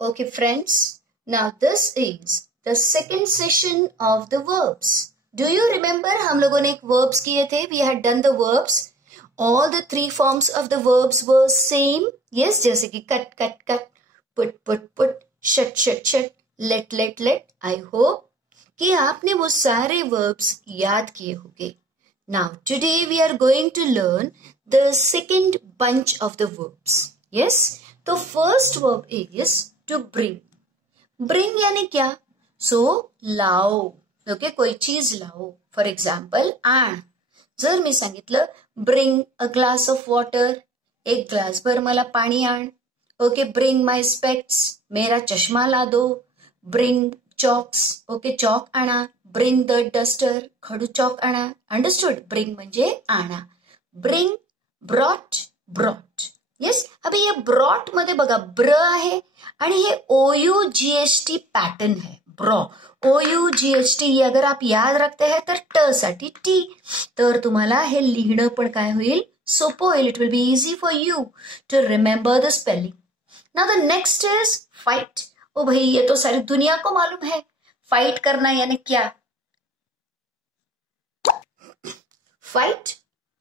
Okay, friends. Now this is the second session of the verbs. Do you remember हम लोगों ने एक verbs किए थे? We had done the verbs. All the three forms of the verbs were same. Yes, जैसे कि cut, cut, cut, put, shut, shut, let. I hope कि आपने वो सारे verbs याद किए होंगे. Now today we are going to learn the second bunch of the verbs. Yes, the first verb is to bring. Bring यानी क्या? So लाओ. ओके, कोई चीज लाओ. फॉर एक्झाम्पल आण. जर मी सांगितलं bring a glass of water, एक ग्लास भर मला पाणी आण. ओके, ब्रिंग माय स्पेक्ट्स, मेरा चष्मा ला दो. ब्रिंग चॉक्स, ओके चॉक आणा. ब्रिंग द डस्टर, खडू चॉक आणा. अंडरस्टूड? ब्रिंग म्हणजे आणा. Bring, brought, brought. येस. अभी ये ब्रॉट मध्ये बघा ब्र आहे आणि हे OUGHT पॅटर्न है. ब्रॉ, OUGHT अगर आप याद रखते हैं तर ट साठी टी, तर तुम्हाला हे लिहिणं पण काय होईल? सोपं होईल. It will be easy for you to remember the spelling. Now the next is fight. ओ भाई, ये तो सारी दुनिया को मालूम है. फाइट करना यानी क्या? फाइट,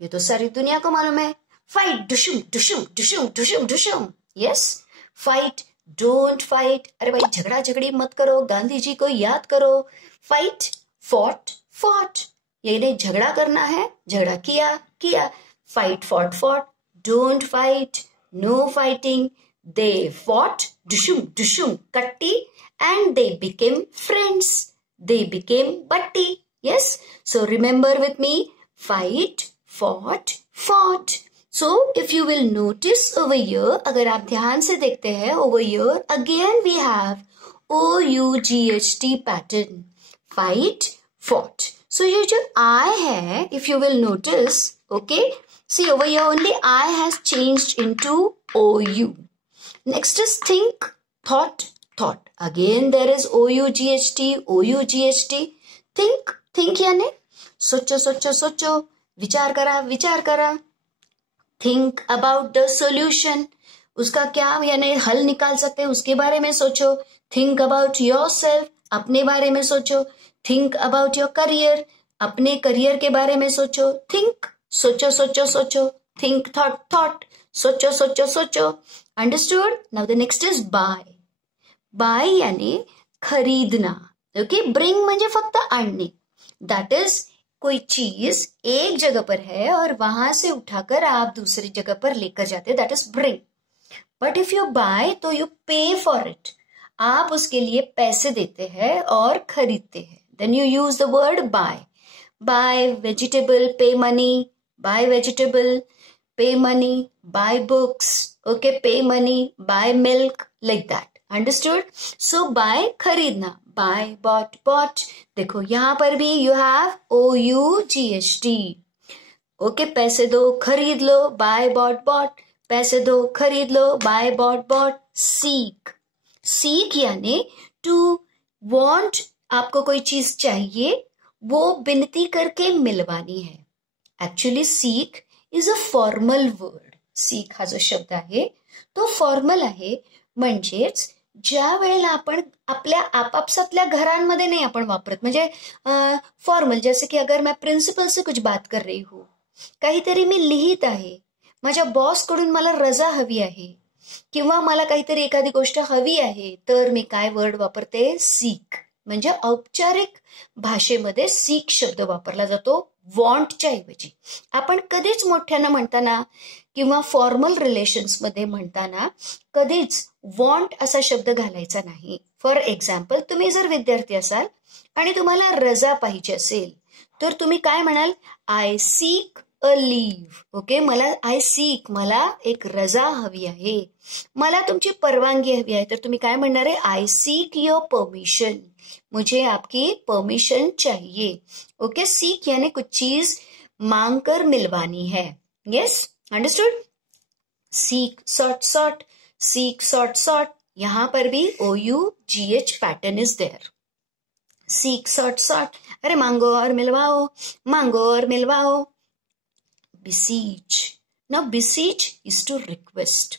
ये तो सारी दुनिया को मालूम है. फाइट, डुशुम डुशुम डुशुम डुशुम डुशुम. Yes, fight, don't fight. अरे भाई झगड़ा झगड़ी मत करो, गांधी जी को याद करो. Fight, fought, fought. ये नहीं झगड़ा करना है, झगड़ा किया. Fight, fought. Don't fight, no fighting. They fought, डुशुम डुशुम कट्टी, and they became friends. They became बट्टी. Yes, so remember with me. Fight, fought. So if you will notice over here, अगर आप ध्यान से देखते हैं over here, again we have OUGHT pattern. Fight, fought. So ये जो I है, if you will notice, okay, see over here only I has changed into OU. Next is think, thought. Again there is OUGHT. Think यानी सोचो. विचार करा. Think about the solution. उसका क्या यानी हल निकाल सकते हैं, उसके बारे में सोचो. थिंक अबाउट योर सेल्फ, अपने बारे में सोचो. थिंक अबाउट योर करियर, अपने करियर के बारे में सोचो. थिंक, सोचो. थिंक, थॉट, सोचो. Understood? Now the next is by यानी खरीदना. ओके, ब्रिंग म्हणजे फक्त आणणे. दैट इज कोई चीज एक जगह पर है और वहां से उठाकर आप दूसरी जगह पर लेकर जाते हैं, that is bring. But if you buy तो यू पे फॉर इट, आप उसके लिए पैसे देते हैं और खरीदते हैं. Then you use the word buy vegetable, pay money. Buy vegetable, pay money. Buy books, okay, pay money. Buy milk, like that. Understood? So buy खरीदना. Buy, bought. देखो यहां पर भी यू हैव OUGHT. ओके, पैसे दो, खरीद लो. Buy, bot. पैसे दो, खरीद लो. Buy, bought. सीक यानी टू वांट. आपको कोई चीज चाहिए, वो विनती करके मिलवानी है. Actually seek is a formal word. Seek हा जो शब्द आहे तो फॉर्मल आहे. म्हणजेच ज्या वेळेला आपण आपल्या आपापसातल्या घरांमध्ये नाही आपण वापरत. म्हणजे फॉर्मल, जैसे की अगर मैं प्रिन्सिपल से कुछ बात कर रही हूँ, काहीतरी मी लिहित आहे, माझ्या बॉस कडून मला रजा हवी आहे, किंवा मला काहीतरी एखादी गोष्ट हवी आहे, तर मी काय वर्ड वापरते? सीक. म्हणजे औपचारिक भाषेमध्ये सीक शब्द वापरला जातो वॉन्टच्या ऐवजी. आपण कधीच मोठ्यानं म्हणताना किंवा फॉर्मल रिलेशन्स मध्ये म्हणताना कधीच वॉन्ट असा शब्द घालायचा नाही. फॉर एक्झाम्पल, तुम्ही जर विद्यार्थी असाल आणि तुम्हाला रजा पाहिजे असेल तर तुम्ही काय म्हणाल? आय सीक अ लीव्ह. ओके, मला एक रजा हवी आहे, मला तुमची परवानगी हवी आहे, तर तुम्ही काय म्हणणार आहे? आय सीक योर परमिशन. मुझे आपकी परमिशन चाहिए. ओके, सीक यानी कुछ चीज मांग कर मिलवानी है. Yes, understood? Seek, sought. यहां पर भी OUGH pattern is there. Seek, sought. अरे मांगो और मिलवाओ. beseech. Now beseech is to request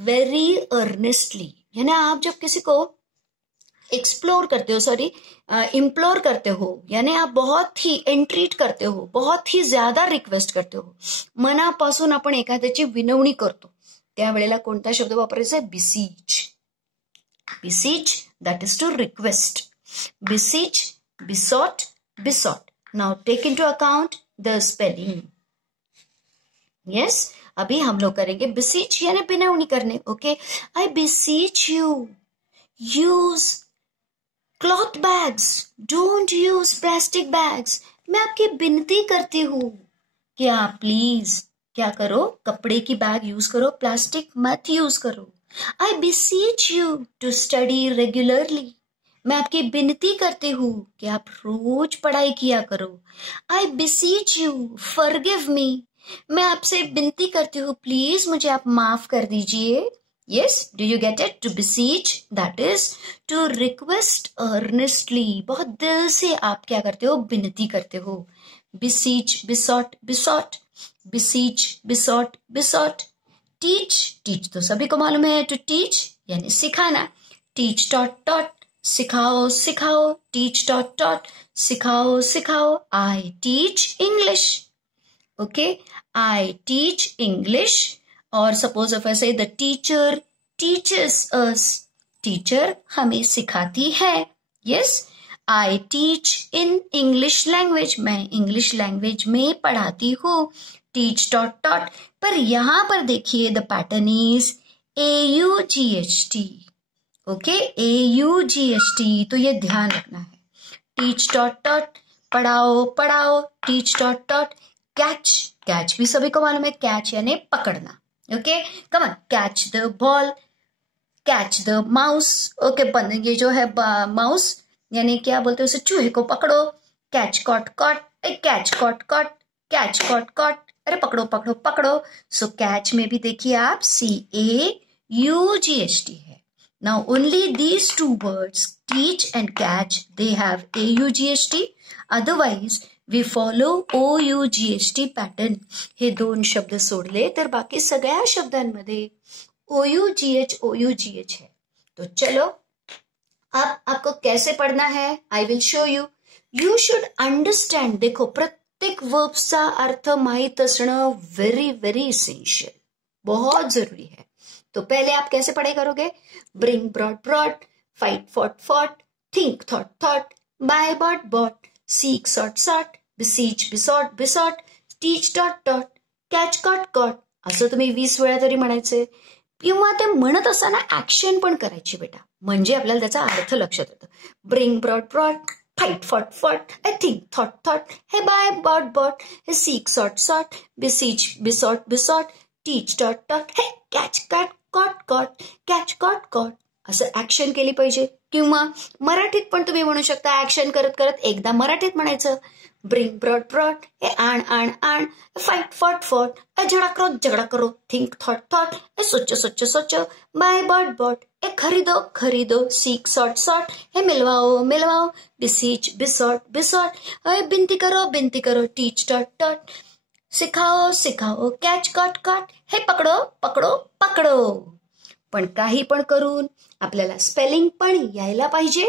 very earnestly, यानी आप जब किसी को एक्सप्लोर करते हो, इम्प्लोर करते हो, यानी आप बहुत ही एंट्रीट करते हो, बहुत ही ज्यादा रिक्वेस्ट करते हो, मनापासून आपण एखाद्याची विनवणी करतो, त्यावेळेला कोणता शब्द वापरायचा आहे? Beseech. Beseech, that is to request. Beseech, besought, besought. Now take into account the spelling. Yes, अभी हम लोग करेंगे बिसीच यानी विनवणी करने. Okay, I beseech you, use cloth bags, don't use plastic bags. मैं आपकी विनती करती हूँ कि आप प्लीज क्या करो, कपड़े की बैग यूज करो, प्लास्टिक मत यूज करो. आई beseech you to study regularly. मैं आपकी विनती करती हूँ कि आप रोज पढ़ाई किया करो. आई बिसीच यू फॉरगिव मी. मैं आपसे विनती करती हूँ, प्लीज मुझे आप माफ कर दीजिए. Yes, do you get it? To beseech, that is to request earnestly. बहुत दिल से आप क्या करते हो? विनती करते हो. Beseech, besought, besought. Beseech, besought, besought. Teach, teach तो सभी को मालूम है. To teach यानी सिखाना. Teach, taught, taught. सिखाओ, सिखाओ. Teach, taught, taught. सिखाओ, सिखाओ. I teach English. Okay, I teach English. और सपोज इफ आई से the teacher teachers us. Teacher हमें सिखाती है. Yes, I teach in English language. मैं इंग्लिश लैंग्वेज में पढ़ाती हूँ. Teach, taught, taught. पर यहां पर देखिए the pattern is AUGHT. Okay, AUGHT, तो ये ध्यान रखना है. Teach, taught, taught. पढ़ाओ, पढ़ाओ. Teach, taught, taught. Catch, catch भी सभी को मालूम है. कैच यानी पकड़ना. Okay, come on. Catch the ball, catch the mouse. Okay, ये जो है माउस यानी क्या बोलते हैं उसे, चूहे को पकड़ो. Catch, caught, caught. Catch, caught, caught. Catch, caught, caught. अरे पकड़ो, पकड़ो, पकड़ो. सो कैच में भी देखिए आप CAUGHT है. Now only these two words, teach and catch, they have AUGHT. Otherwise we follow OUGHT pattern. हे दोन शब्द सोडले तर बाकी सगळ्या शब्दांमध्ये OUGH है. तो चलो अब आपको कैसे पढ़ना है I will show you. You should understand. देखो, प्रत्येक वर्ब्सचा अर्थ माहित असणं व्हेरी व्हेरी इसेंशियल, बहुत जरूरी है. तो पहले आप कैसे पढ़ाई करोगे? Bring, brought, brought. Fight, fought, fought. Think, thought, thought. Buy, bought, bought. Seek, sought, sought. Beseech, besought, besought. Teach, taught, taught. Catch, caught, caught. असं तुम्ही 20 वेळा तरी म्हणायचे, किंवा ते म्हणत असताना ऍक्शन पण करायची बेटा, म्हणजे आपल्याला त्याचा अर्थ लक्षात येतो. Bring, brought, brought. Fight, fought, fought. I think, thought, thought. हे बाय, बॉट, बॉट. हे seek, sought, sought. Beseech, besought, besought. Teach, taught, taught. हे catch, cat, caught, caught. Catch, caught, caught. असं ऍक्शन केली पाहिजे. किंवा मराठीत पण तुम्ही म्हणू शकता, ऍक्शन करत करत एकदा मराठीत म्हणायचं. Bring, brought, brought. हे आण, आण, आण. Fight, fought, fought. झगड़ा करो, झगड़ा करो. Think, thought, thought. सोचो, सोचो, सोचो. Buy, bought, bought. खरीदो, खरीदो. Seek, sought, sought. हे मिलवाओ, मिलवाओ. Beseech, besought, besought. बिनती करो, बिनती करो. Teach, taught, taught. सिखाओ, सिखाओ. Catch, caught, caught. हे पकडो, पकडो, पकडो. पण काही पण करून आपल्याला स्पेलिंग पण यायला पाहिजे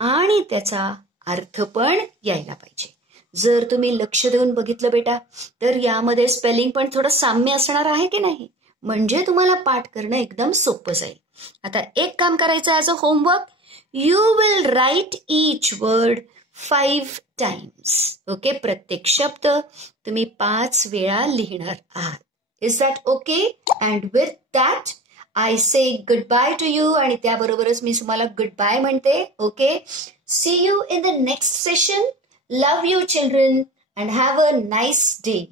आणि त्याचा अर्थ पण यायला पाहिजे. जर तुम्ही लक्ष देऊन बघितलं बेटा, तर यामध्ये स्पेलिंग पण थोडं साम्य असणार आहे की नाही, म्हणजे तुम्हाला पाठ करणं एकदम सोपं जाईल. आता एक काम करायचं as a homework. You will write each word 5 times. Okay, प्रत्येक शब्द तुम्ही 5 वेळा लिहिणार आहात. Is that okay? And with that I say good bye to you. आणि त्याबरोबरच मी तुम्हाला गुड बाय म्हणते. Okay, see you in the next session. Love you children and have a nice day.